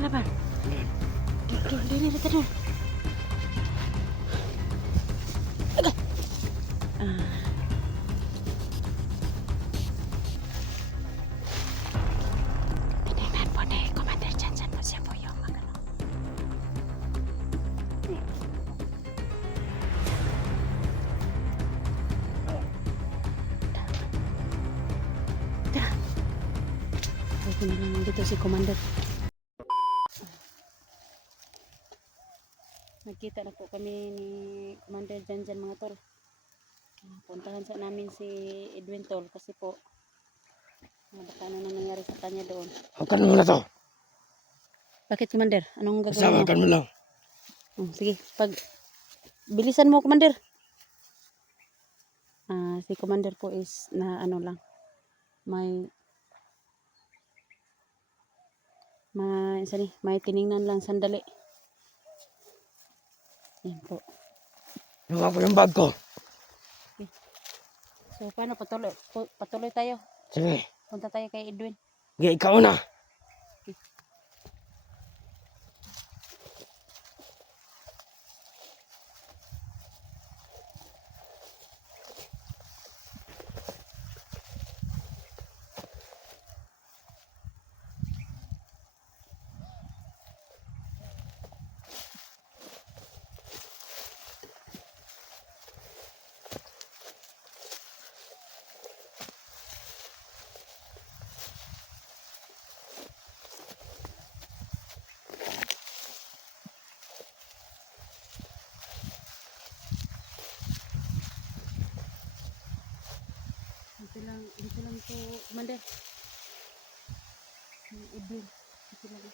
kalaban. Dili kita dulu. Agak. Tinignan po ni Commander Jansan po siya po yung ano. Tara. Pwede na lang dito si Commander. Nagkita na po kami ni Commander Janjan mga tol. Puntahan sa namin si Edwin tol kasi po baka ano nang nangyari sa kanya doon. Hawakan mo na to. Bakit Commander? Anong gagawin mo? Hawakan mo lang. Sige, bilisan mo Commander. Si Commander po is na ano lang. May tiningnan lang sandali. Yan po. Nawa ko yung bag ko. Okay. So paano patuloy tayo? Sige. Punta tayo kay Edwin. Sige, ikaw na. Dito lang po Commander. Edwin. Dito lang.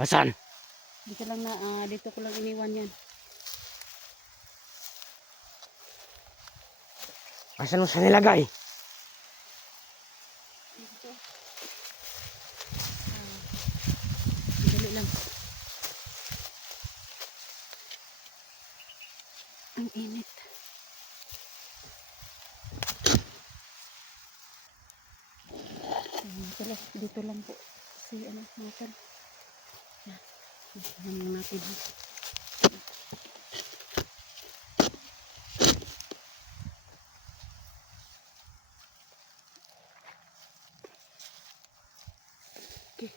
Asan? Dito lang na, dito ko lang iniwan yan. Asan mo siya nilagay? Dito. Dali lang. Ang init. Dito lang po. Si ano, natin. Yan lang natin. Okay.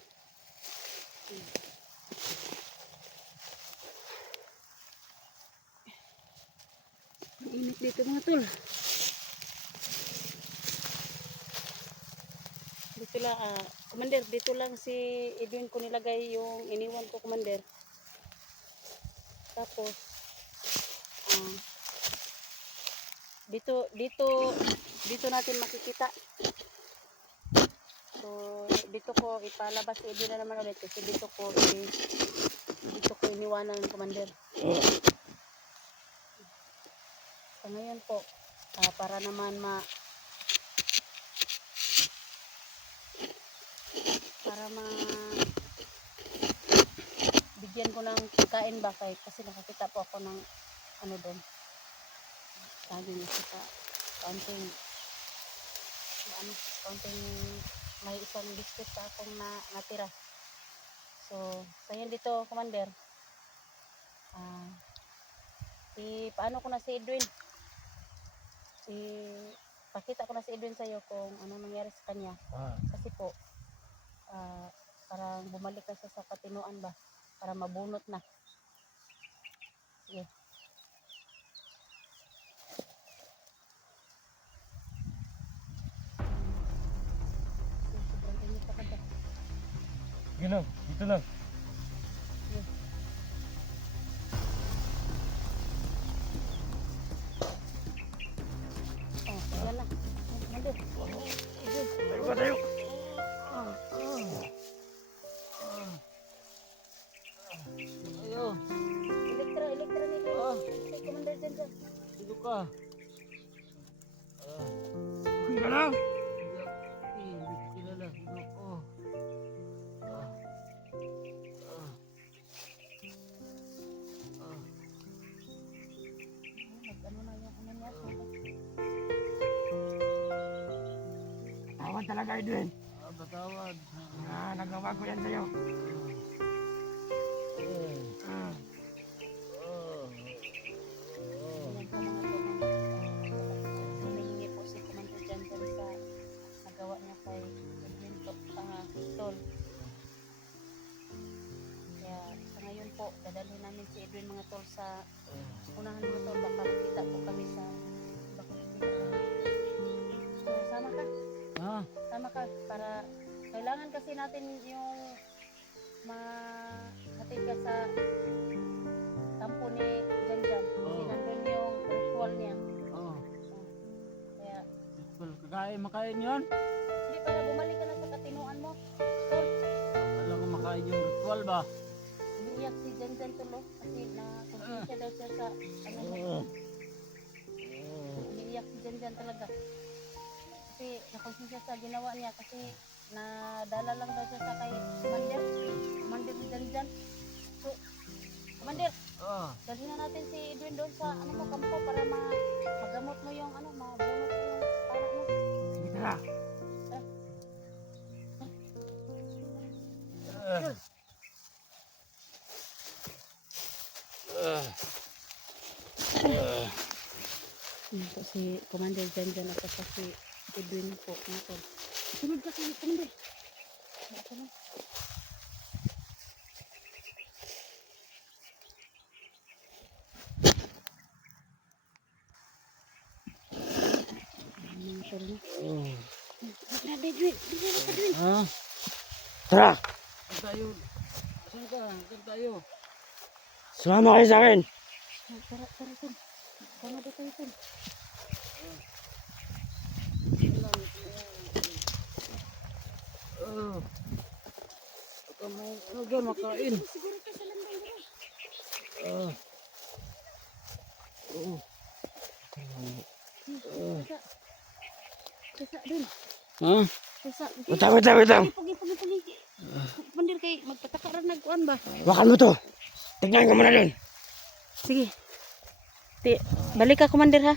Ang init dito mga tol. Dito lang, Commander, dito lang si Edwin ko nilagay yung iniwan ko, Commander. Tapos, dito natin makikita. So, dito ko ipalabas si Edwin na naman ulit kasi dito ko iniwanan ng Commander. So, ngayon po, para naman bigyan ko ng kain ba kasi nakakita po ako ng ano doon. Sabi niya sa counting may isang biscuit pa akong natira. So yan dito Commander. Paano ko na si Edwin? Pakita ko na si Edwin sa'yo kung anong nangyari sa kanya. Kasi po parang bumalik ka sa katinuan ba? Para mabunot na. Sige. Sobrang init pa kada. Sige lang, dito lang. Sige. Yan na. Commander. Tayo ba tayo? Ayo, Elektra ni Commander Janjan. dito ka. Okay ka lang? Hindi ko kilala. Dito ko. Ano na yung ano niya? Tawad talaga, Edwin. Patawad. Nagbabago yan sa'yo. Ah. Ayan po mga tol. Humihingi po si Commander Janjan sa nagawa niya kay Edwin Tol. Kaya sa ngayon po, dadalhin namin si Edwin mga tol sa unahan mga tol. Baka makita po kami sa So, sama ka. Ha? Sama ka para kailangan kasi natin yung mahatid ka sa kampo ni Janjan. Kasi nandun yung ritual niya. Oo. Kaya, Makain yun? hindi para bumalik ka na sa katinuan mo. Tol, Alam ko makain yung ritual ba? umiiyak si Janjan tulo kasi na-konsensya daw siya sa ano mo. Umiiyak si Janjan talaga. Kasi nakonsensya sa ginawa niya kasi nadala lang daw siya sa kay Commander ni Janjan. So, Commander, Oo. dalhin na natin si Edwin doon sa ano mo kampo para magamot mo yung ano, mabunot mo yung para mo. Sige, tara. Yan po si Commander Janjan at saka si Edwin po. Mga tol. Sunod ka kayo, Commander. Sunod. Mga tol na. Grabe, Edwin. Bigyan mo ka, Edwin. Ha? Tara, Saan tayo? Saan ka? Saan tayo? sumama kayo sa akin. Tara, Tol. Sama ba tayo, Tol? Baka mo aga makain. Siguro ka sa landang dito. Oo. Kasa. Kasa, Edwin. Ha? Kasa. Wait lang. Pugi. Commander kay magpataka ra nagkuan ba? Wakan mo to. Tignan ko muna dun. Sige. Balik ka, Commander, ha?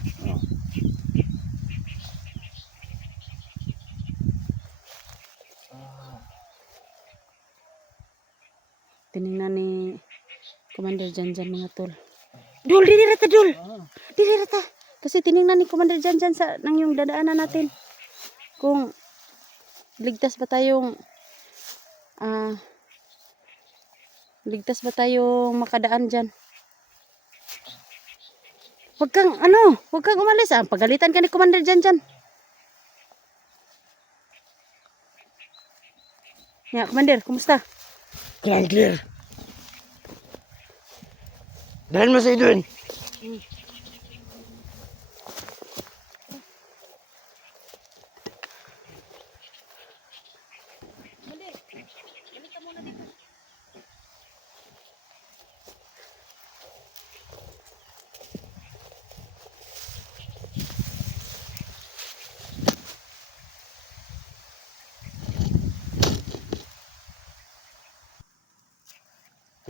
Tinignan ni Commander Janjan mga tol. Dul, dili rata, Dul. Dili rata. Kasi tinignan ni Commander Janjan sa nang yung dadaanan natin. Kung ligtas ba tayong makadaan dyan. Huwag kang umalis. Pagalitan ka ni Commander Janjan. Ya, Commander, kumusta? Clear. Dalhin mo si Edwin. Commander, balik ka muna dito.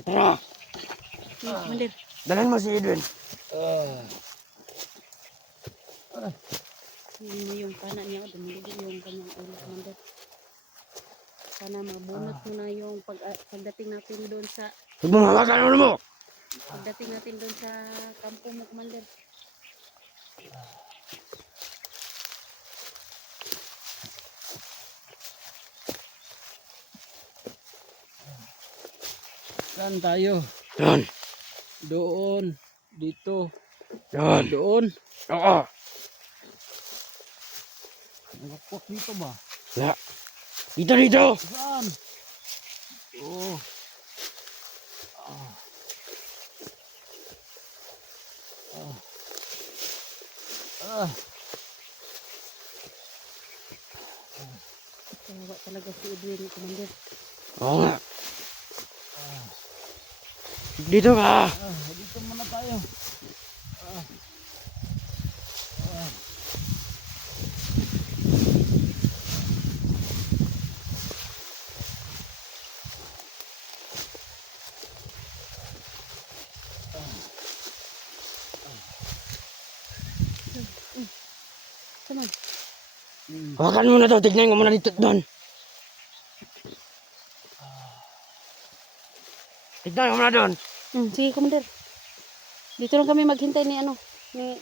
Tara, Commander. dalhin mo si Edwin. Hindi mo yung pana niya, dumulog yung kanyang ulo, Commander. Sana mabunot mo na yung pagdating natin doon sa Huwag mo hawakan ulo mo. kampo mo, Commander. Saan tayo? Doon. Doon. Dito. Doon. Doon. Oo. Nagapok dito ba? Wala. Dito. Saan? Oo. Kawawa talaga si Edwin, Commander. Oo nga. Dito ka. Dito muna tayo. Come on. Hawakan mo na to. Tignan ko muna dito doon. Tignan mo muna doon. Sige, Commander. Dito lang kami maghintay ni ano, ni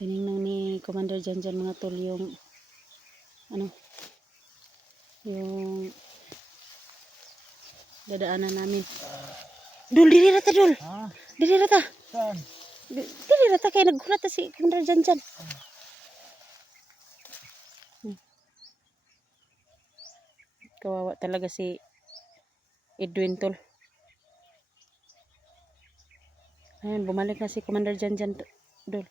tiningnan ni Commander Janjan mga tol yung ano, yung dadaanan namin. Dul, diri rata Dul. Ha? Diri rata. Saan? Diri rata kay naggulat na si Commander Janjan. Kawawa talaga si Edwin tol. Ayun, bumalik na si Commander Janjan Dul.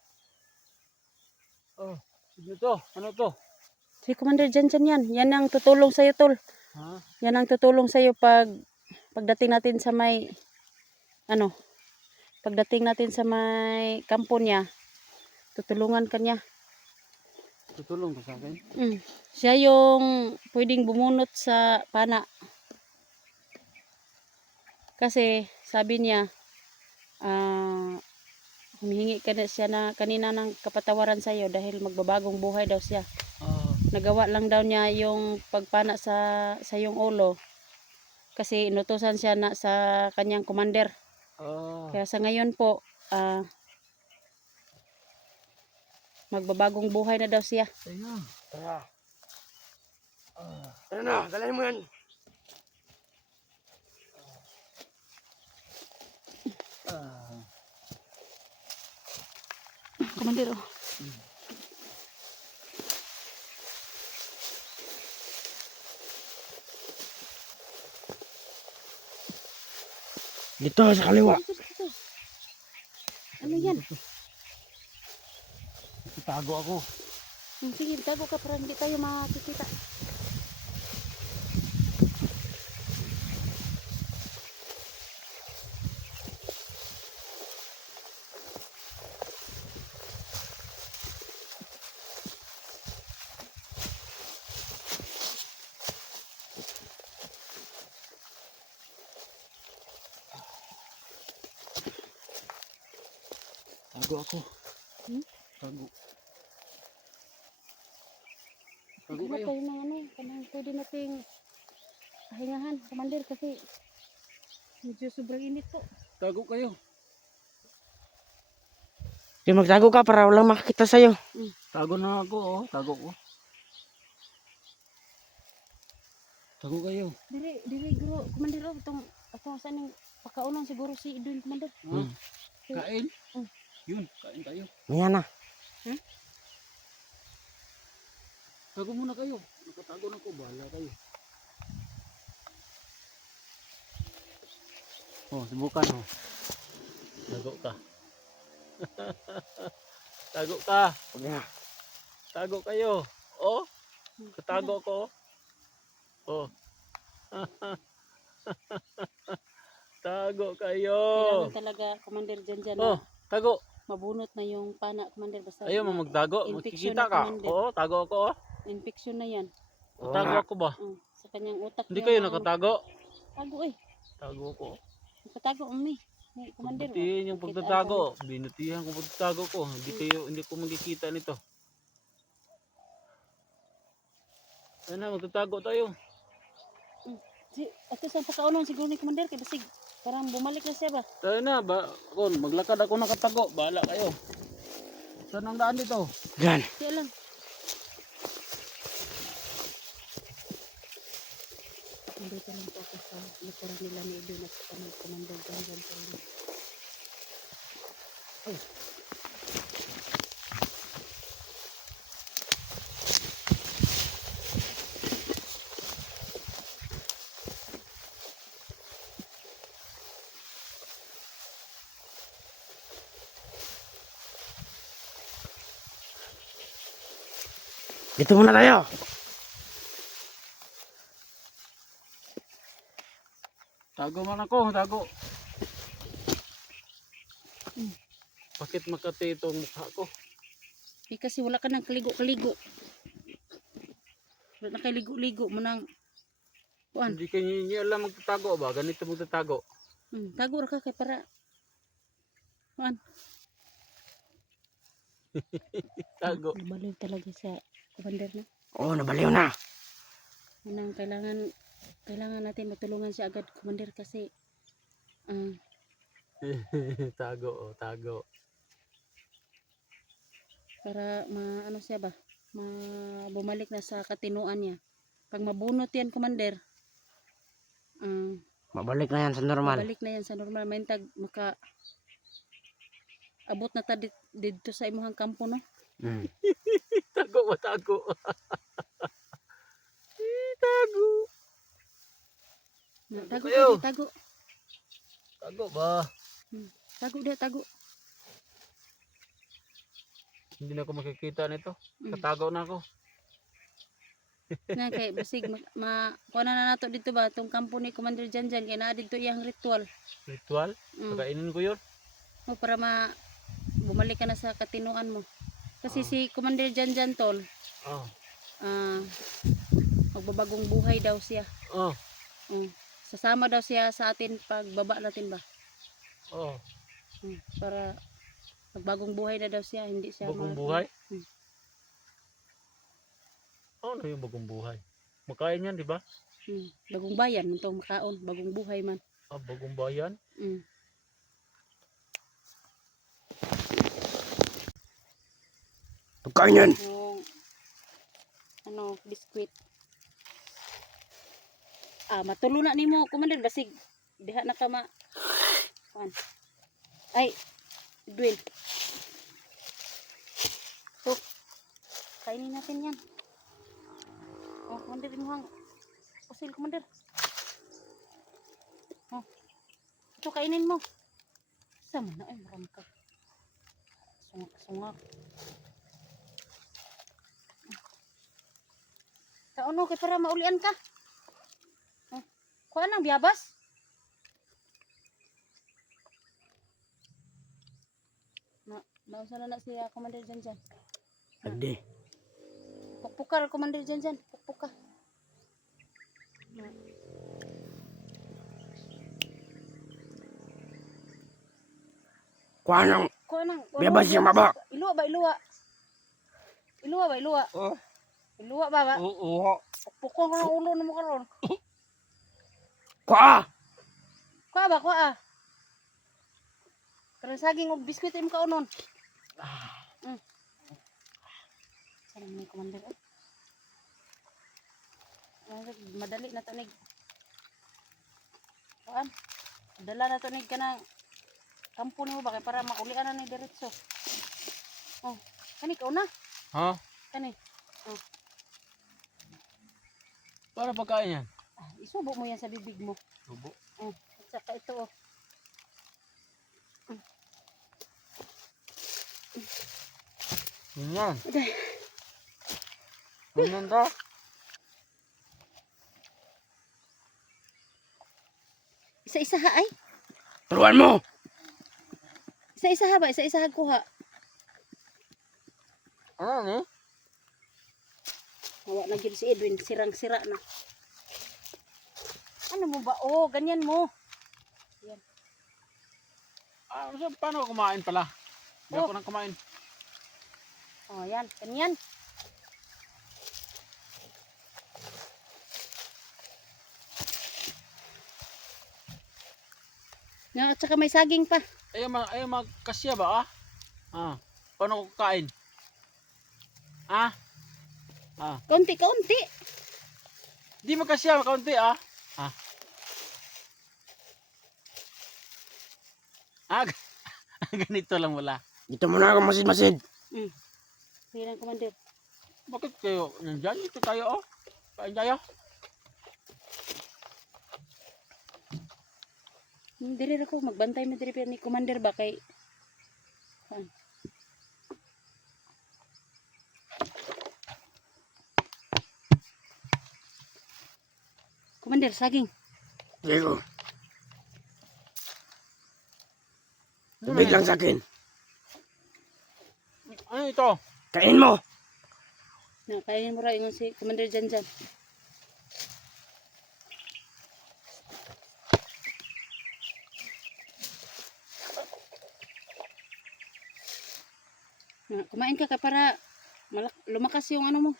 Oh, sige to. Ano to? Si Commander Janjan yan. Yan ang tutulong sa'yo tol. Ha? Yan ang tutulong sa'yo pagdating natin sa may ano, pagdating natin sa may kampo niya, tutulungan ka niya. Tutulong to sa akin? Siya yung pwedeng bumunot sa pana. Kasi sabi niya, humihingi ka na siya na kanina ng kapatawaran sa'yo dahil magbabagong buhay daw siya. Nagawa lang daw niya yung pagpana sa iyong ulo kasi inutusan siya na sa kanyang commander. Kaya sa ngayon po, magbabagong buhay na daw siya. Ayun. Tara. Tara na, dalhin mo yan. Commander, oh. Dito sa kaliwa. Ito. Ano yan? Itago ako. Sige, tago ka para hindi tayo makikita. Tago ako. Tago. Tago Wala kayo. tayo ng ano, kanang pwede nating pahingahan, Commander, kasi medyo sobrang init po. Tago kayo. Di magtago ka para walang makakita sa'yo. Tago na ako, oh. Tago ko. Tago kayo. Dili, guro, Commander, oh, itong saan yung pakaulan siguro si Edwin, Commander. Ha? Kain? Mm. Yun, kain tayo. Ayan na. Tago muna kayo. Nakatago na ko. Bahala kayo. Oh, subukan oh. Tago ka. Tago ka. Huwag na. Tago kayo. Oh, katago ko. Oh. Tago kayo. Kailangan talaga, Commander, dyan Oh, na tago. mabunot na yung pana, Commander, basta Ayaw mo magtago. infection Makikita na, ka. Commander. Oo, tago ako oh. Infection na yan. Tago ako ba? Sa kanyang utak. Hindi niya kayo na ano. nakatago. Tago eh. Tago ko. Nakatago, umi. Ni Commander. Butihin yung Kita pagtatago. Binutihan ko pagtatago ko. Hindi ko magkikita nito. Ano, magtatago tayo. Ito sa pakaulan siguro ni Commander, kay basig. Parang bumalik na siya ba? Tayo na, maglakad ako nakatago. Bahala kayo. Saan ang daan dito? Diyan. Siya lang. Nandito lang po ako sa likuran nila ni Edwin at sa mga Commander dyan. Dito muna tayo. Tago man ako, tago. Bakit makati itong mukha ko? Kasi wala ka nang kaligo-kaligo. Wala na kay ligo-ligo mo nang Kuan. Hindi kayo niyo alam magtatago ba? Ganito magtatago. Tago ra ka kay para. Kuan. Tago. Nabaliw talaga sa commander na. Oo, nabaliw na. Anong kailangan natin matulungan siya agad commander kasi Tago, oh, tago. para ano siya ba? Bumalik na sa katinuan niya. Pag mabunot yan commander, Mabalik na yan sa normal. balik na yan sa normal. May tag maka abot na ta dito sa imuhang kampo no. Mm. Tago ba tago? Tago. Tago kayo. tago. Tago ba? Tago dia tago. Hindi na ako makikita nito. Mm. Katago na ako. Na kay basig kuha na nato dito ba tong kampo ni Commander Janjan kay naa dito iyang ritual. Ritual? Pakainin ko yun. O para bumalik ka na sa katinuan mo. Kasi si Commander Janjan tol, Oh. magbabagong buhay daw siya. Oh. Sasama daw siya sa atin pag baba natin ba. Oh. Para magbagong buhay na daw siya, hindi siya Bagong buhay? Ano yung bagong buhay? Makain yan, di ba? Bagong bayan itong makaon, bagong buhay man. Ah, bagong bayan? Pagkain yan. Yung biskwit. Matulo na nimo commander basig diha na ka kuan. Ay, Edwin. So, kainin natin yan. Commander mo hang usil commander. Ito kainin mo. Sama na ay maram ka. Sungak. Kauno kay para maulian ka. Kuha nang biyabas. Nausa na siya Commander Janjan. Adi. Pukpukar Commander Janjan. Pukpuka. Kuha nang Kuha nang. biyabas yung baba. Iluwa ba iluwa? Iluwa ba iluwa? Oh. Iluwa ba? Oo. Pukpukon ko ng ulo na mo karon. Kuha! Kuha ba kuha? Karang saging og biskwit im kaunon. Sana ni Commander. Madali na to nig. Kuan? Dala na to nig kanang kampo nimo ba kay para maulian na ni diretso. Kani ka una? Ha? Kani. Para pagkain yan? Isubo mo yan sa bibig mo. Subo. At saka ito Yan. Okay. Ganyan to. Isa-isa ha ay. Turuan mo! Isa-isa ha ba? Isa-isa ha kuha. Ano ni? Hawa na gyud si Edwin, sirang-sira na. Ano mo ba? Ganyan mo. Yan. Paano kumain pala? Hindi ako nang kumain. Yan, ganyan. At saka may saging pa. Ayaw magkasya ba paano ko kain? Kaunti-kaunti. Di magkasya, kaunti ganito lang wala. Dito muna ako masid-masid. Sige lang, Commander. Bakit kayo nandyan? Ito tayo kain tayo. Diri ako magbantay mo diri ni Commander ba kay Commander, saging. Digo. Tubig lang sa akin. Ano ito? Kain mo! Kainin mo ra ingon si Commander Janjan. Kumain ka para lumakas yung ano mo.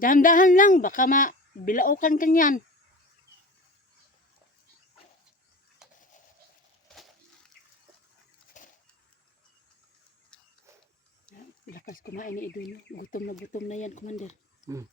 Dahan-dahan lang, baka bilaukan ka niyan. Lakas kumain ni Edwin. Gutom na yan, Commander. Hmm.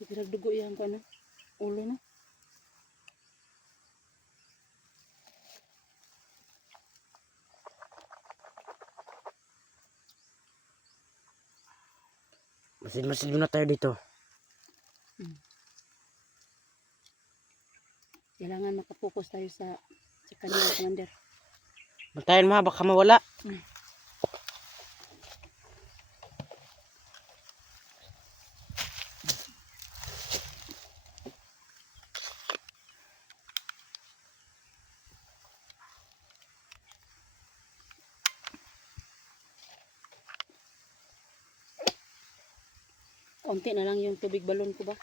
Sige, nagdugo yan ko, ano? Ulo na. Masid-masid muna tayo dito. Kailangan makapokus tayo sa kanya, Commander. Bantayan mo ha, baka mawala. Kaunti na lang yung tubig balon ko ba?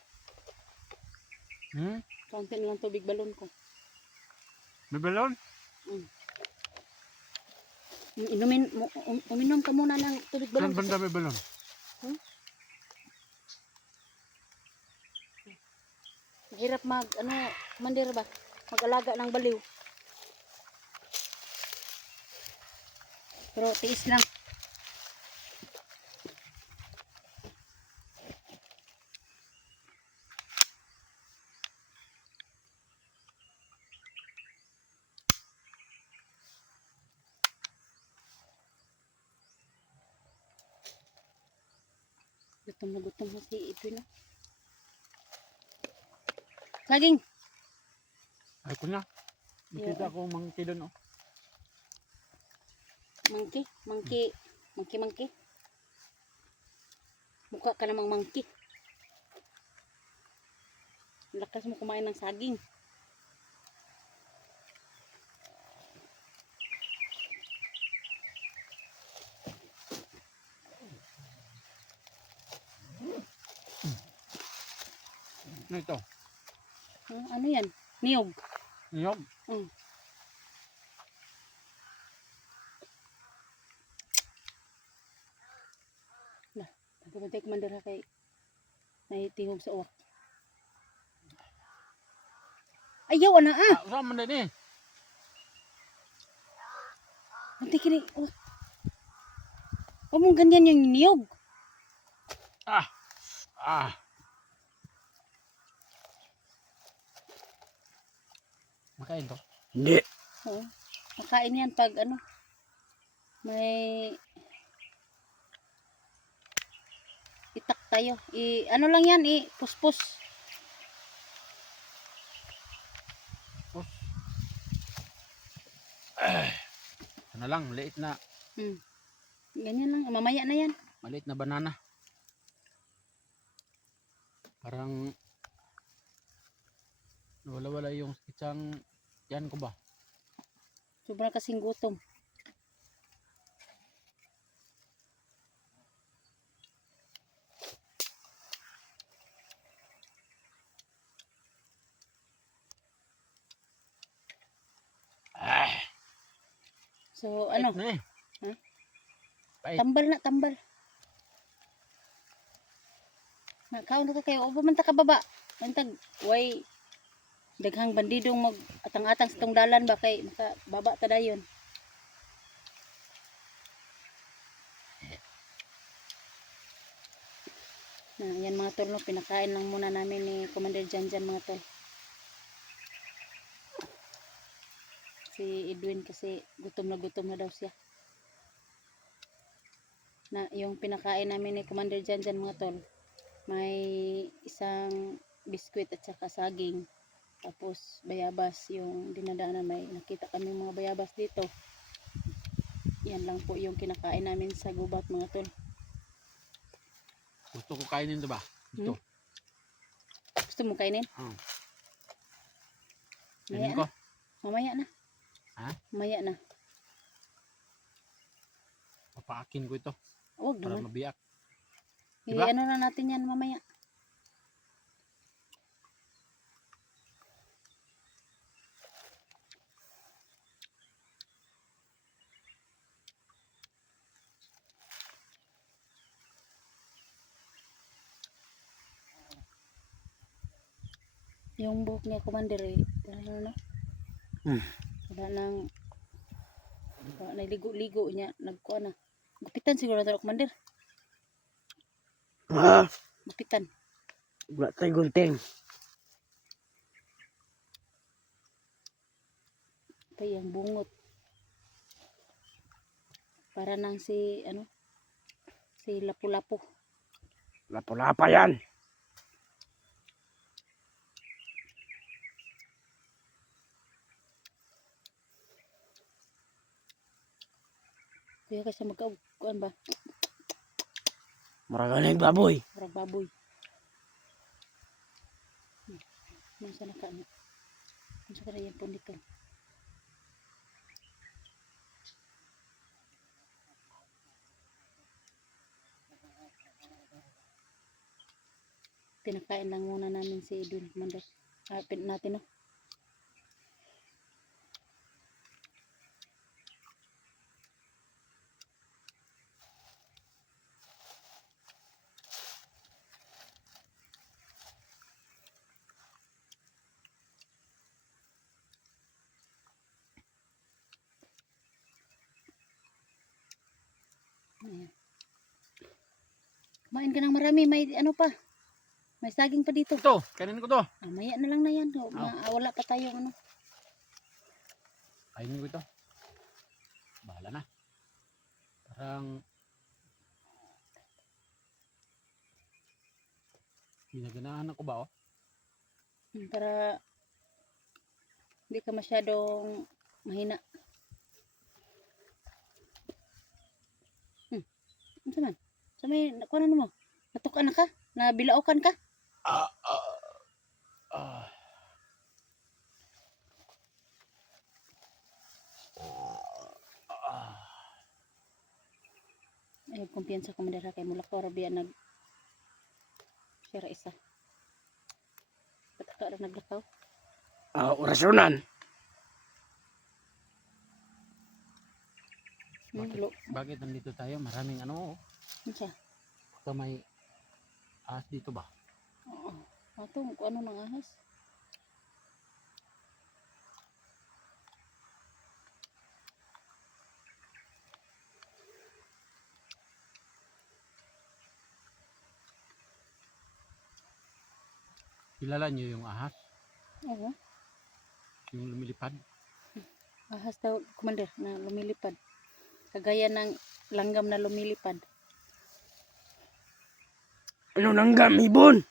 Hmm? Kaunti na lang tubig balon ko. May balon? Uminom ka muna ng tubig balon. Saan banda may balon? Hirap Commander ba? Mag-alaga ng baliw. Pero tiis lang. Gutom na si Edwin. Saging. Ay ko na. Nakita ko mangki doon oh. Mangki. Mukha ka namang mangki. Lakas mo kumain ng saging. Ano ito? Ano yan? Niyog. Niyog? Pagkabantay Commander ha kay naitihog sa uwak. Ayaw na Saan man din eh? Bantay kini. Huwag mong ganyan yung niyog. Makain to? Hindi. Oo. Makain yan pag may itak tayo. Ano lang yan, puspos. Ano lang, maliit na. Ganyan lang, mamaya na yan. Maliit na banana. Parang wala yung isang yan ko ba? Sobrang kasing gutom. So, ano? Na eh. Pait. Tambal. Nakaon na ka kayo. O bumanta ka baba. Mantag, way, daghang bandidong mag atang-atang sa tong dalan ba kay makababa ta dayon. Yan mga tol, no, pinakain lang muna namin ni Commander Janjan mga tol. Si Edwin kasi gutom na daw siya. Yung pinakain namin ni Commander Janjan mga tol, may isang biskwit at saka saging. Tapos bayabas yung dinadaanan, may nakita kami mga bayabas dito. Yan lang po yung kinakain namin sa gubat mga tol. Gusto ko kainin to ba? Ito. Gusto mo kainin? Kainin ko. Mamaya na. Ha? Maya na. Papaakin ko ito Huwag para naman. mabiyak. Diba? Ano na natin yan mamaya. Yung buhok niya, Commander, eh. Ano? Hmm. Wala nang ligo-ligo niya. Nagkuha na. Gupitan siguro na Commander. Ha? Gupitan. Wala tayo gunting. Pa yung bungot. Para nang si, si Lapu-Lapu. Lapa-lapa yan. Kuya kasi magkaukuan ba? Maragaling baboy. Para baboy. Masa na ka na. Masa ka na yan po dito. Pinakain lang muna namin si Edwin, Commander. Natin, no? Ayan. Kumain ka ng marami. May ano pa. May saging pa dito. Ito, kainin ko to. Maya na lang na yan. Wala pa tayong ano. Kainin ko ito. Bahala na. Parang ginaganahan ako ba oh? Para hindi ka masyadong mahina. Ano man? Sa may, nakuha na mo? Natukan na ka? Nabilaukan ka? Ay, kumpiyansa ko madara kay mula ko rabiya nag share isa. Pataka rin naglakaw. Orasyonan. Lo. Bakit nandito tayo? Maraming ano oh. Ano siya? Baka may ahas dito ba? Oo. Kung ano ng ahas. Kilala niyo yung ahas? Oo. Yung lumilipad? Ahas daw, Commander, na lumilipad. Kagaya ng langgam na lumilipad. Ano nanggam, ibon?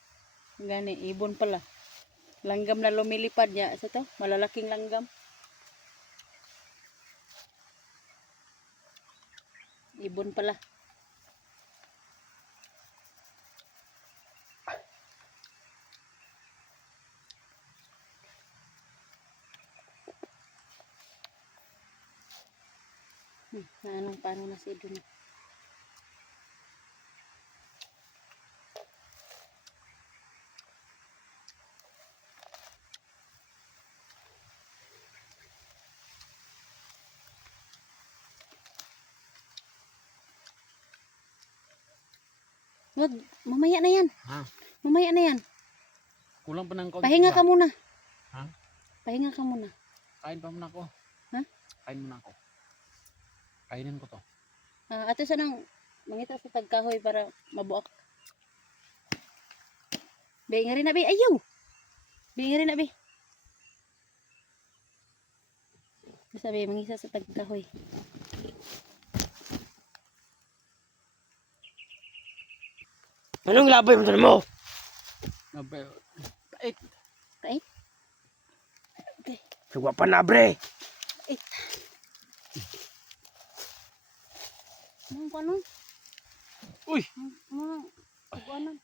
Gani, ibon pala. Langgam na lumilipad niya. Sa to, malalaking langgam. Ibon pala. Paano na si Edwin? Wag, mamaya na yan. Ha? Mamaya na yan. Kulang pa ng kaunti Pahinga ba? ka muna. Ha? Pahinga ka muna. Kain pa muna ako. Ha? Kain muna ako. Kainin ko to. Ato sa nang mangita sa tagkahoy para mabuak. Be, nga rin na be. Ayaw! Be, nga rin na be. Sabi, mangisa sa tagkahoy. Anong labay mo mo? Tait. Tait? Okay. Sugwa pa na, bre. Tait. Anong pa nun? Uy! Anong pag-anan?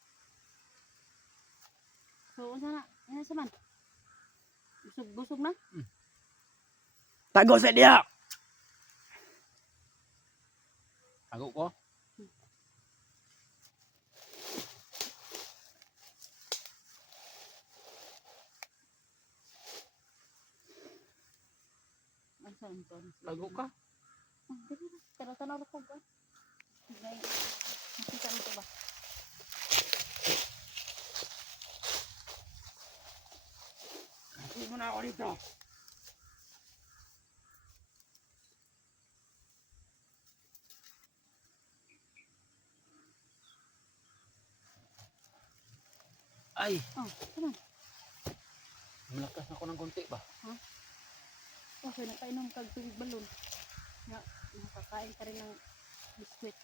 So, sana, yan sa man. Busog na? Tago sa diya. Tago ko. Asan to? Tago ka. Tanaw ko ba? Nay. Nakita mo ba? Hindi mo na ako dito. Ay, Oh, come on. malakas na ako ng konti ba? Okay, nakainom kag tubig balon. Nga, nakakain ka rin ng biskwit.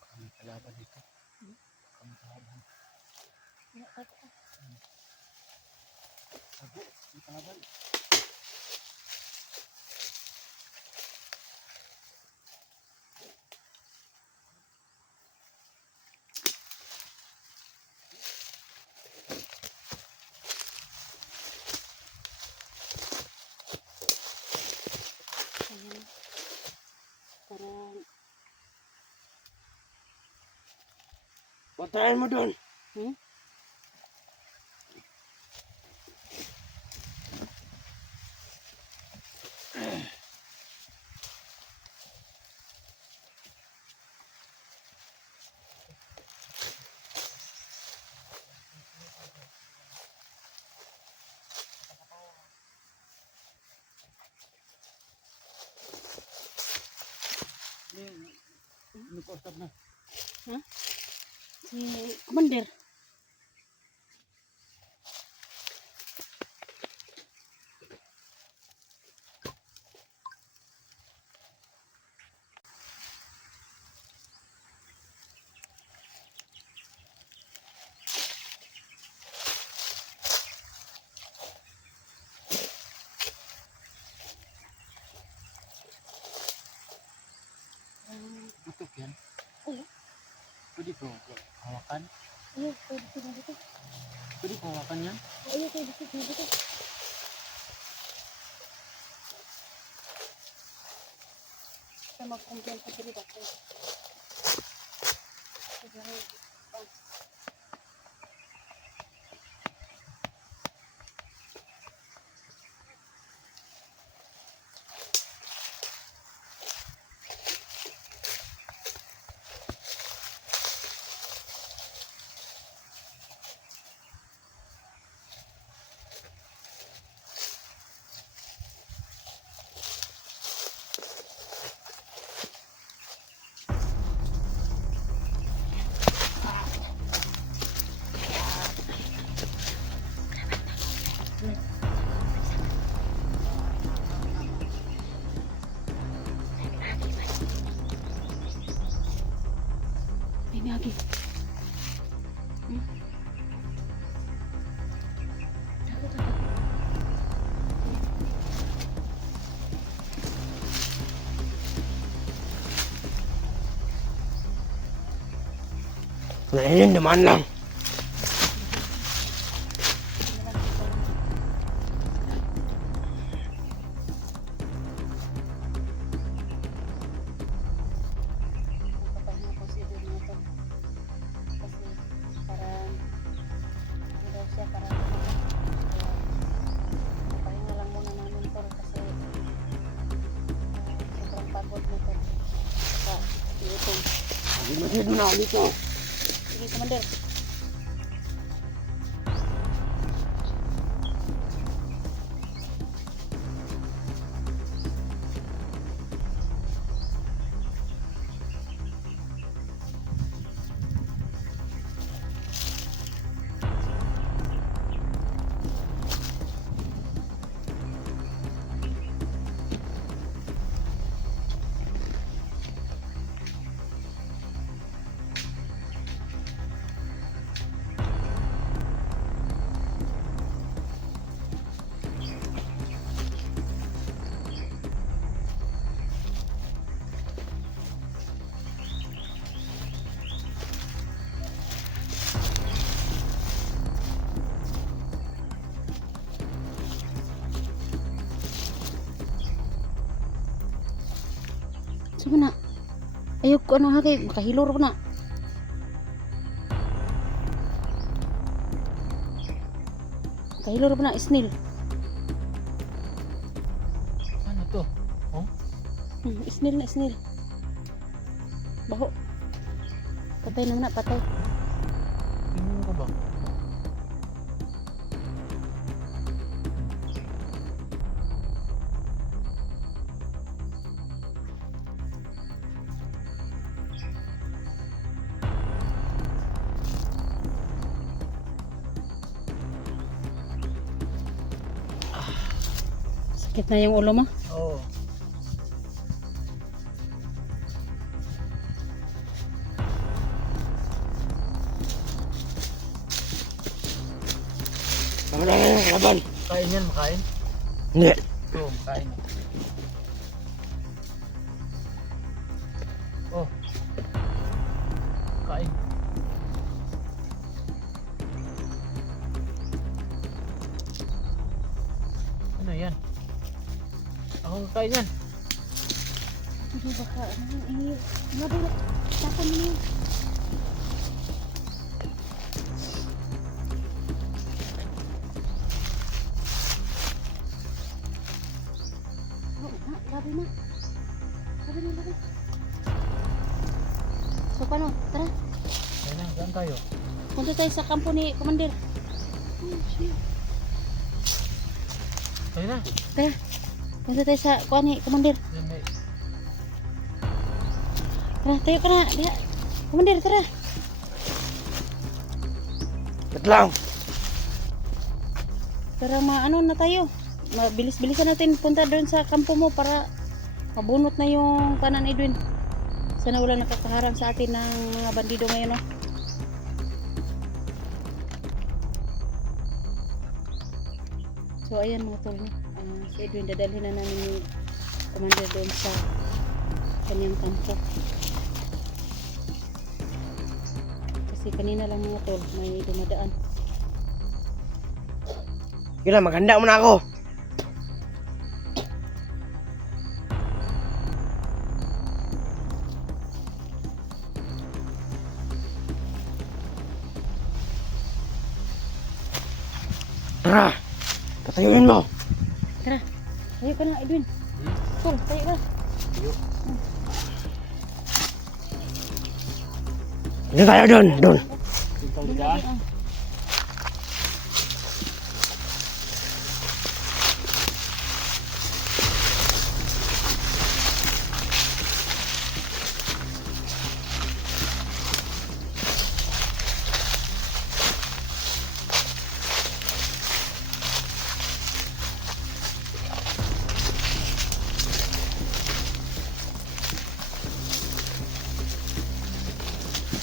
Kami kalaban dito. Kami kalaban. Nga, ako. Tago, kami kalaban. Ayan. Parang, Patayin mo doon. Ano ko stop na? si Commander. Tutok yan. Oo. Pwede ko hawakan? Ayun, pwede ko na dito. Pwede ko hawakan yan? Ayun, pwede ko na dito. Kaya mag-complain ka dito. Ini lagi. Ngayon naman lang. Masid mo na ako dito. Sige, Commander. Saan na? Ayok ko ano haki, makahilor ko na. Makahilor ko na, snail. Ano to? Oh? Snail na, snail. Baho. Patay na, patay. Tingnan ka ba? Sakit na yung ulo mo? Oo. Tama na yung laban. Kain yan, makain? Hindi. Oo, makain. Oh. Kain. Ano yan? Ako kakain yan. Hindi baka, ano yun, ano ba, tapan mo yun. Labi na. Labi. So, paano? Tara. Ayun na, saan tayo? Punta tayo sa kampo ni Commander. Ayun na. Tara. Punta tayo sa kuha ni Commander. Ayun, may... Tara, tayo ka na. Diha. Commander, tara. Ba't lang? Tara, maano na tayo. Mabilis-bilisan natin punta doon sa kampo mo para mabunot na yung kanan Edwin. Sana wala nakakaharang sa atin ng mga bandido ngayon, no? So ayan mga tol, no? Si Edwin, dadalhin na namin yung commander doon sa kanyang kampo. Kasi kanina lang mga tol, may dumadaan. Yun na, maghanda mo na ako. Tara, patayuin mo. Tara, tayo ka na Edwin. Tol, tayo ka. Hindi tayo doon, doon. Sintong dyan.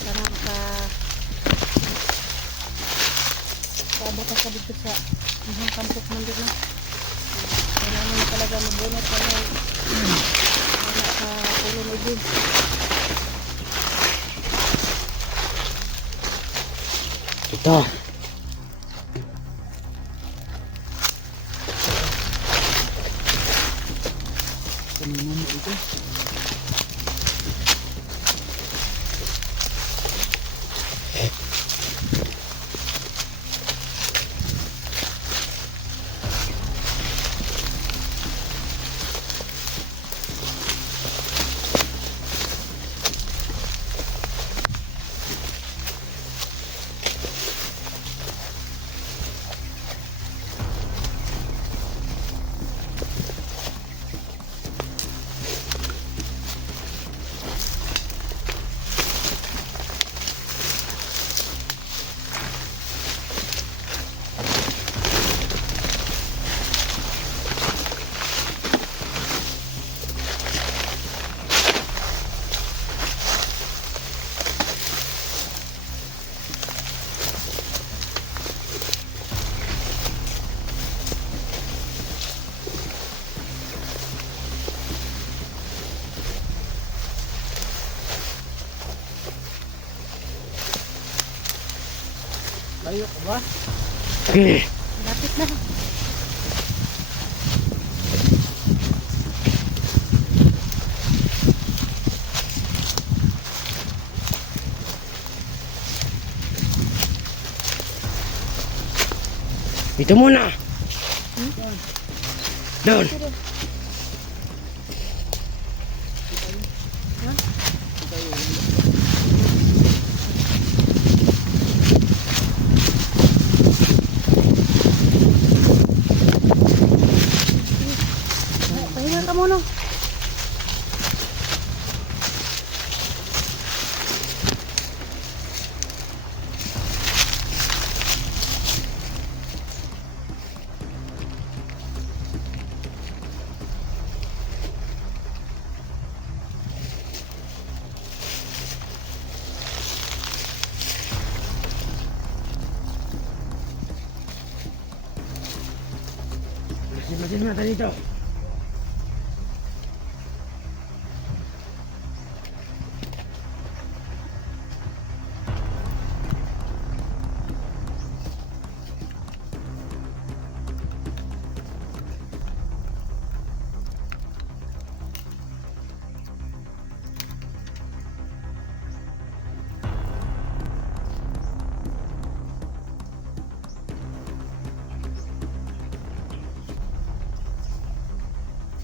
Sana kaabot ka dito sa isang kampo commander na. Kailangan mo talaga mabunot na yung wala sa ulo ni Edwin. Ito. Kanina mo ito. Layo ka ba? Sige. Lapit na. Dito muna. Doon. Pahinga ka muna. Masin mata dito.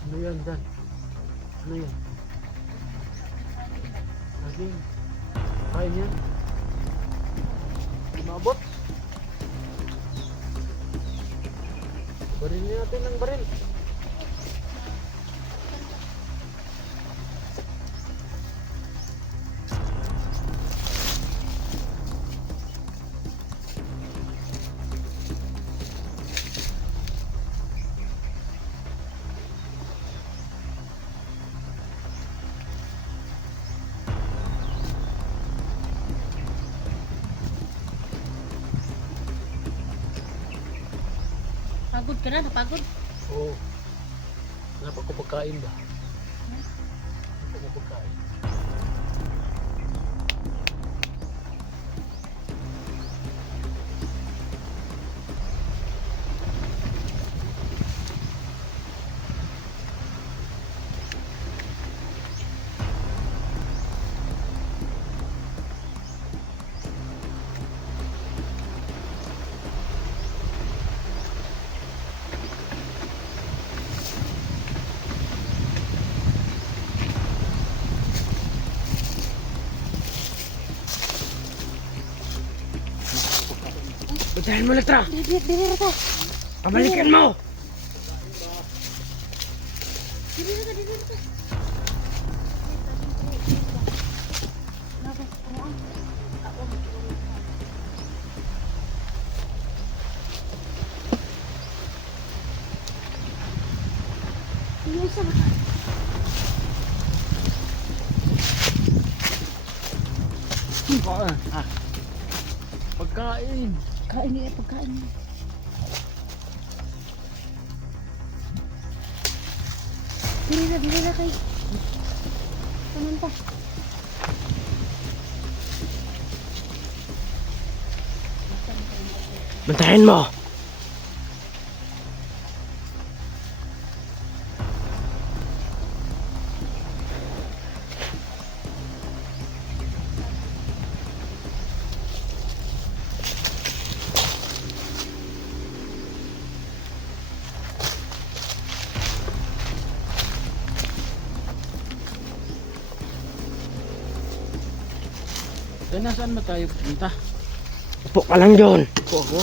Ano yan, Dan? Ano yan? Saging. Kain yan? Maabot? Barilin natin ng baril. Pagod ka na, napagod. Oo. Hanap ako pagkain ba? Hanap ako pagkain. Puntahan mo Latra. Diri rata. Pabalikan mo. Diri rata. Pagkain. Kain niya, pagkain niya. Dili na kay. Kaman pa. Bantayan mo. Dan, nasaan ba tayo pupunta? Upo ka lang doon. Upo ako.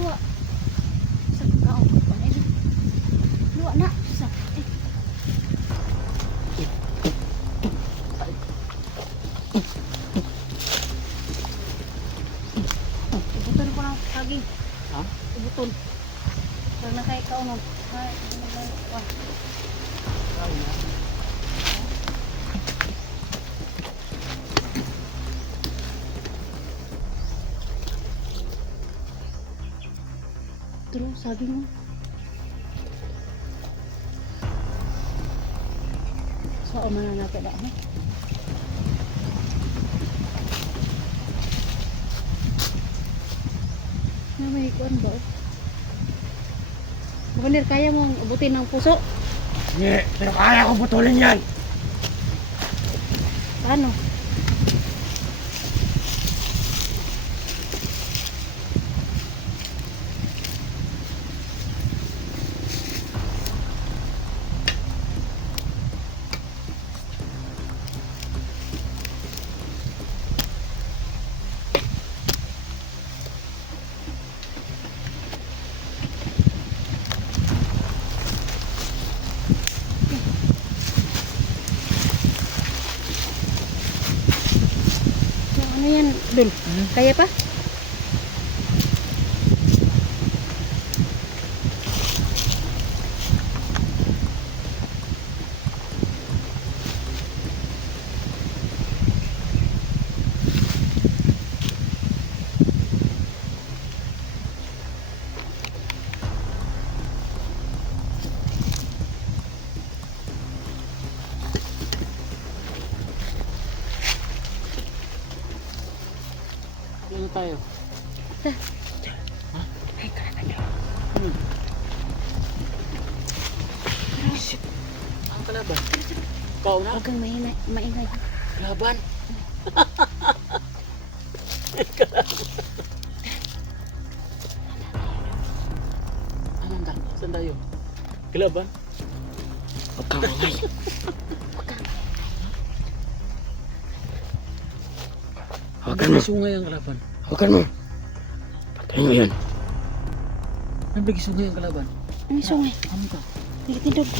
Luwa. Sa kaon ko pa eh. Luwa na. Sa. Ibuton ko ng saging. Ha? Ibuton. Pag na kay kaon nun. Ay, wah. Kain na. Terus saging mo. So, mana na tada mo. Na may kuan ba? Commander, kaya mong abutin ng puso? Hindi, pero kaya ko putulin yan. Paano? So, ano yan, Dul? Kaya pa? Ano tayo? Ay, kalaban niyo. Ang kalaban. Ikaw na? Huwag kang maingay. Kalaban. Anong tayo? Saan tayo? Kalaban? Huwag kang mangay. Hawakan mo. Sungay ang kalaban. Hawakan mo. Patayin mo yan. Nabigay sungay ang kalaban. Ano sungay? Ano ka? Tingitindog.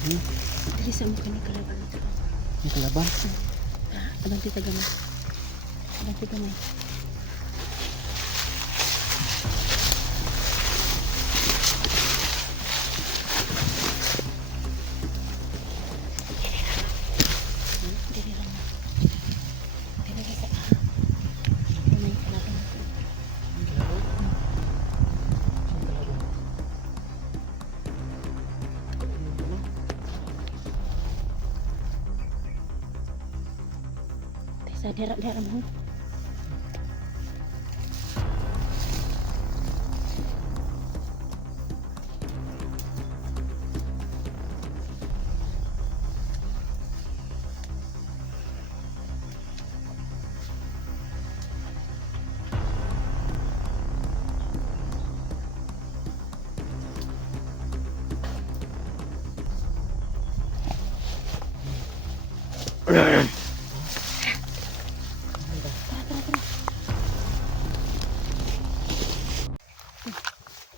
Dali sa mukha ni kalaban. May kalaban? Abang tita gamay. Abang tita gamay. Dili lang na. Dili lang sa may kalaban. Ang kalaban? Saan kalaban? Sa dera mo.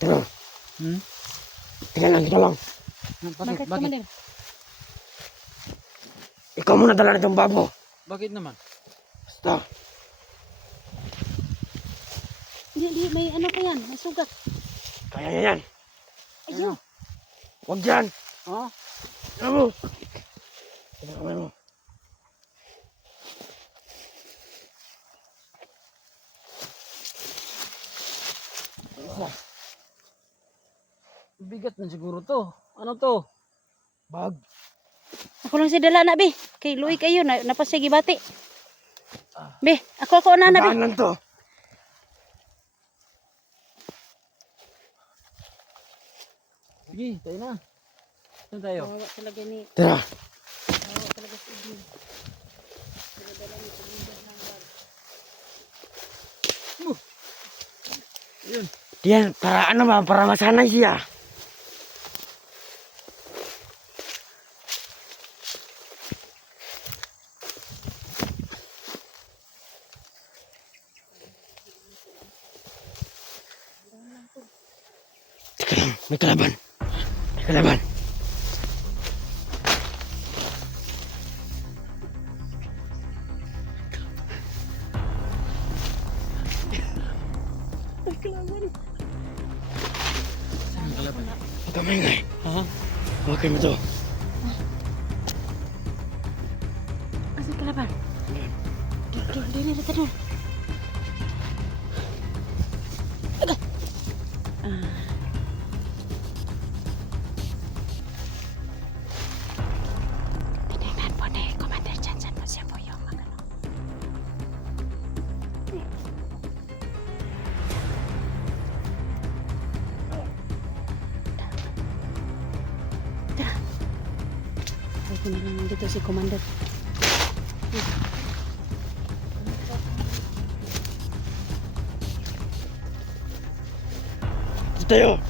Tara, Hmm? tingnan lang, tingnan lang. Bakit? Bakit? Commander? Ikaw muna dala nitong bago. Bakit naman? Basta. Hindi, may ano pa yan, may sugat. Kaya niya yan. Ayun. Huwag dyan. Ha? Ano mo? Tingnan kamay mo. Bigat na siguro to. Ano to? Bag. Ako lang si dala na, be. Kay Louie kayo, napasigi bati. Be, ako na na, be. Magaan lang to. Sige, tayo na. Saan tayo? Kawawa talaga ni, Tara. kawawa talaga si Edwin. Yun. Diyan, para ano ba? Para masanay siya. Teka lang, may kalaban. May kalaban. Hawakan mo to. Asan kalaban? Dul, dili rata dul. Agay. Tinignan po ni Commander Janjan mo siya po yung mga ano. Huwag na lang dito si Commander. Dito tayo.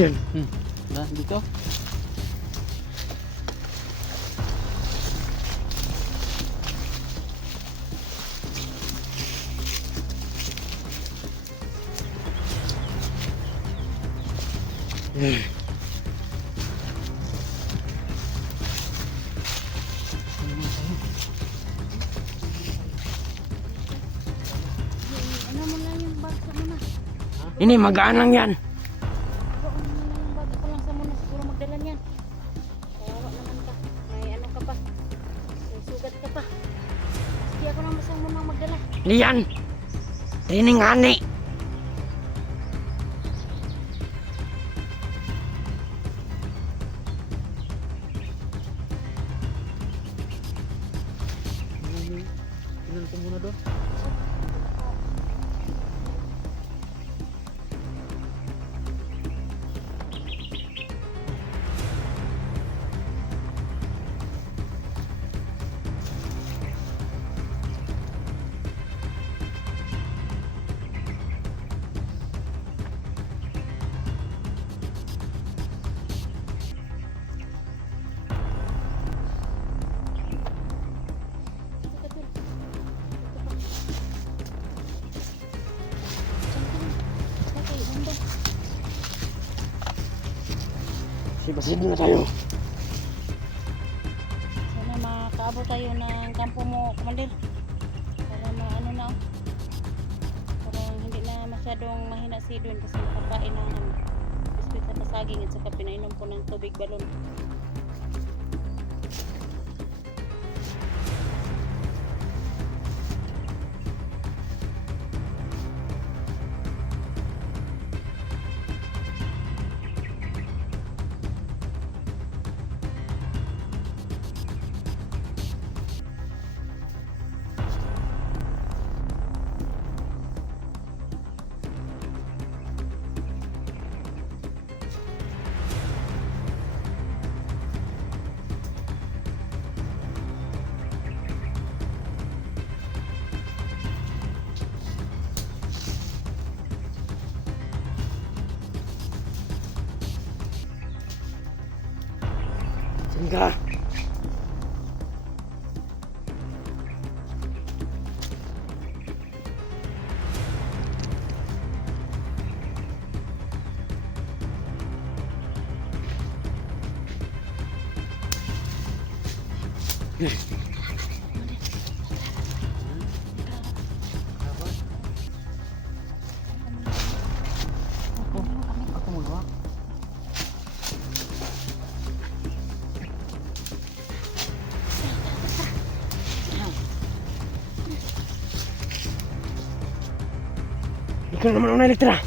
Diyan. Nah, dito. Ano mo lang yung bag sa muna? Ini magaan lang yan. Bro, ano mo lang yung bag ko lang sa muna? Siguro magdala niyan. Kawawa naman ka. May ano ka pa. May sugat ka pa. Sige ako naman sa muna magdala. Lian. Training ani. Tingnan ko muna doon. Sipasin na tayo. Sana makaabot tayo ng kampo mo, Commander. Para maano na. Para hindi na masyadong mahina si Edwin kasi nakakain ng biskuit at saging at saka pinainom po ng tubig balon. Saan ka? Ako magawa. Ikaw naman una, Elektra.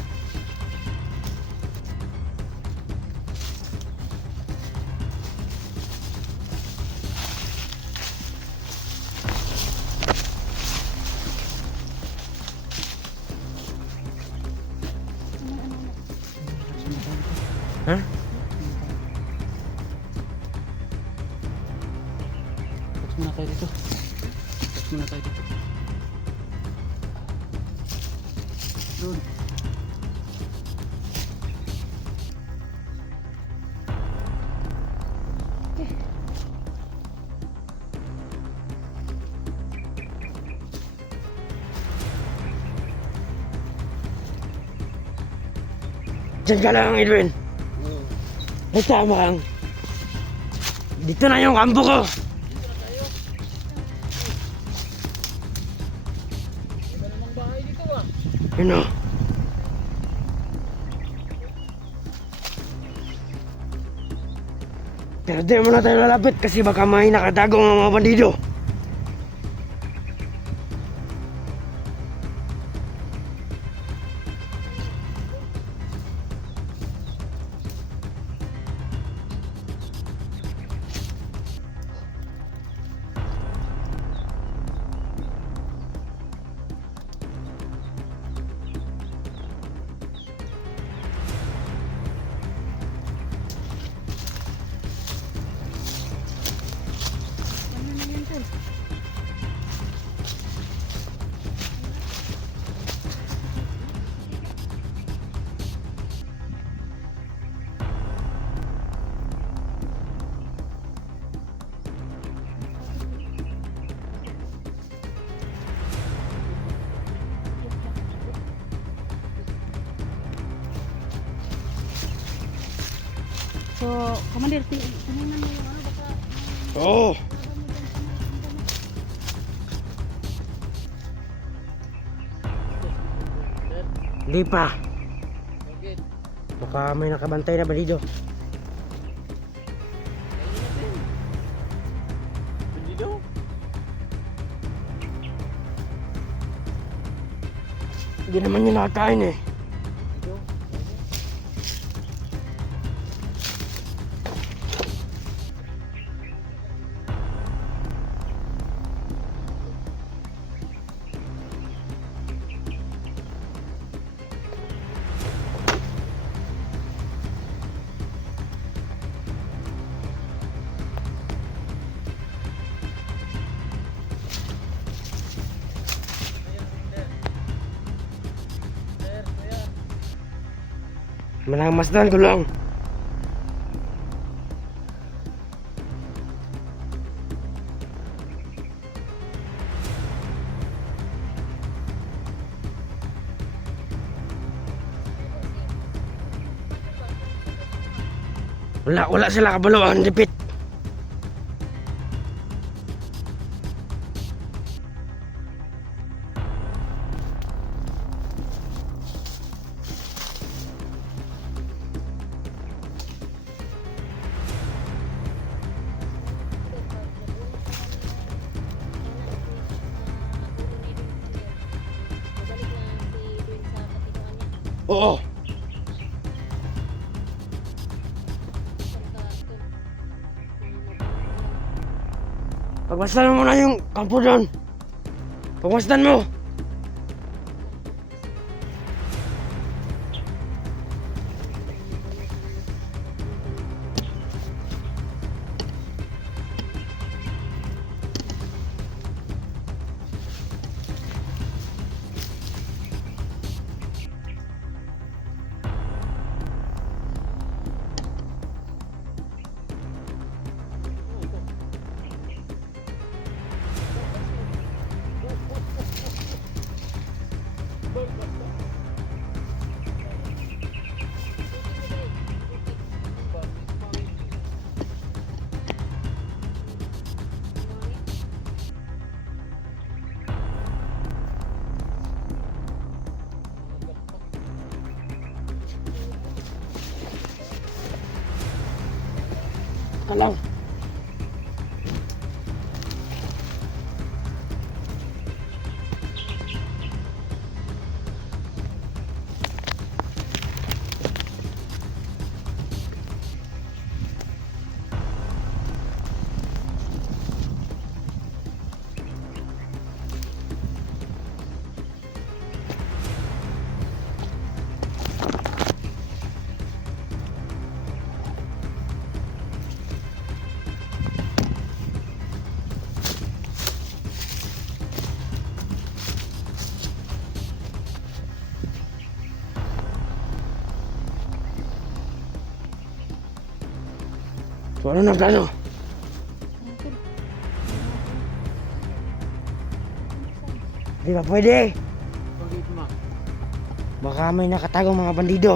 Ha? muna tayo dito. Relax muna tayo dito. Doon. Diyan ka lang, Edwin. Ay, tama lang. Dito na yung kampo ko. Iba namang bahay dito ah. Ano? Pero di mo na tayo lalapit kasi baka may nakatagong mga bandido. Ano na yan, tol? So, Commander, tingnan mo yung ano, baka Oo. Hindi pa. Bakit? Baka may nakabantay na bandido. Kainin natin. Bandido? Hindi naman yun nakakain eh. Bandido? Malamasdan ko lang. Wala sila kabuluhan, repeat. Oo. Pagmasdan mo na yung kampo doon. Pagmasdan mo. Talang. Ano na plano? Tol. Di ba pwede? Bakit ma? Baka may nakatagong mga bandido.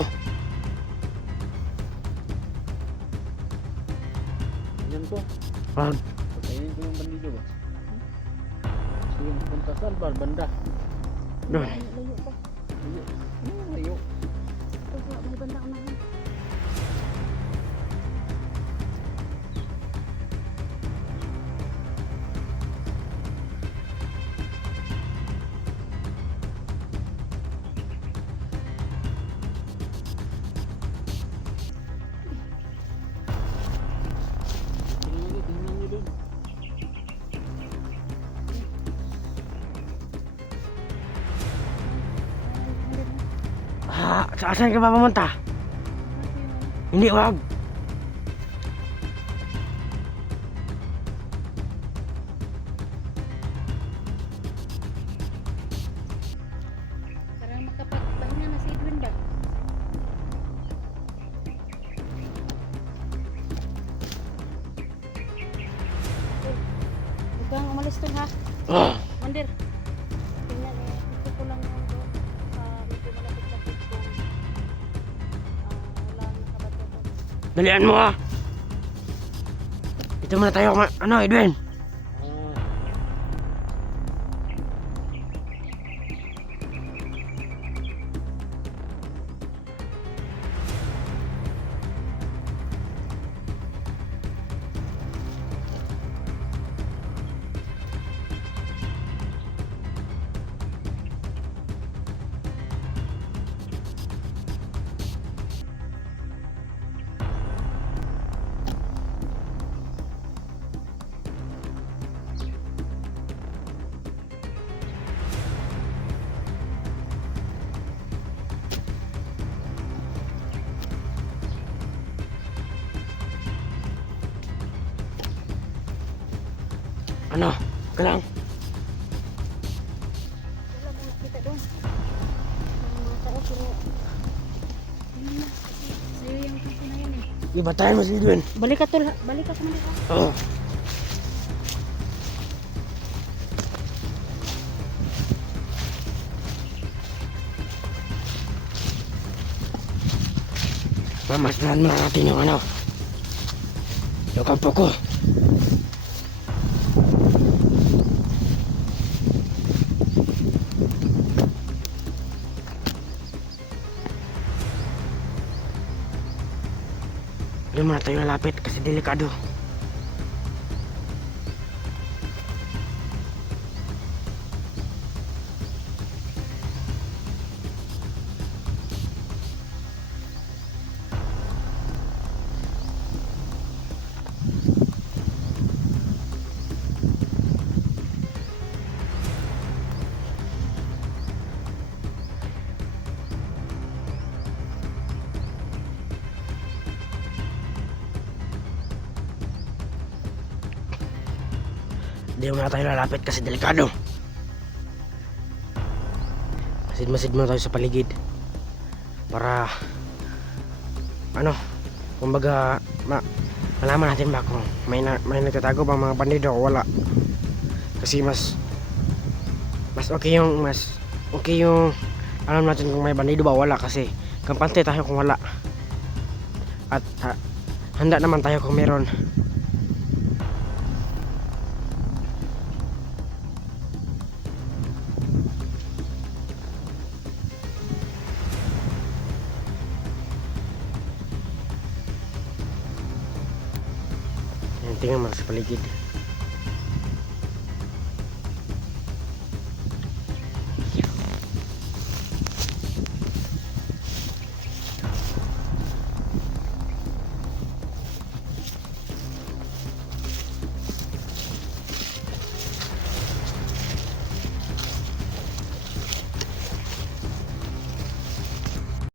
Yan ko. Wag. Patayin ko yung bandido ba? Sige, punta saan ba? Banda. Doon. Layo pa. Layo. Layo. Tol, may banda unahan. Tingnan nyo doon. Saan ka ba pumunta? Hindi, wag. Para makapagpahinga na si Edwin ba? Huwag kang umalis dun ha. Ah, Mandir. Tingnan gusto ko lang yung doon sa medyo malapit-lapit kung wala nakabato doon. dalian mo ah. Dito muna tayo, ano, Edwin? Ah, Ano? Ka lang. Wala mo nakita doon. Mga tao pero yun na. Sa'yo yung kasi na yan eh. Ibatayin mo si Edwin. Balik ka tol. Balik ka Mandir ha. Oo. Mamasdan mo natin yung ano. Yung kampo ko. Hindi muna tayo lalapit kasi delikado. Hindi muna tayo lalapit kasi delikado. Masid-masid muna tayo sa paligid. Para ano, kumbaga malaman natin ba kung may nagtatago ba mga bandido o wala. Kasi mas okay yung alam natin kung may bandido ba o wala kasi kampante tayo kung wala. At handa naman tayo kung meron. Tingnan mo sa paligid.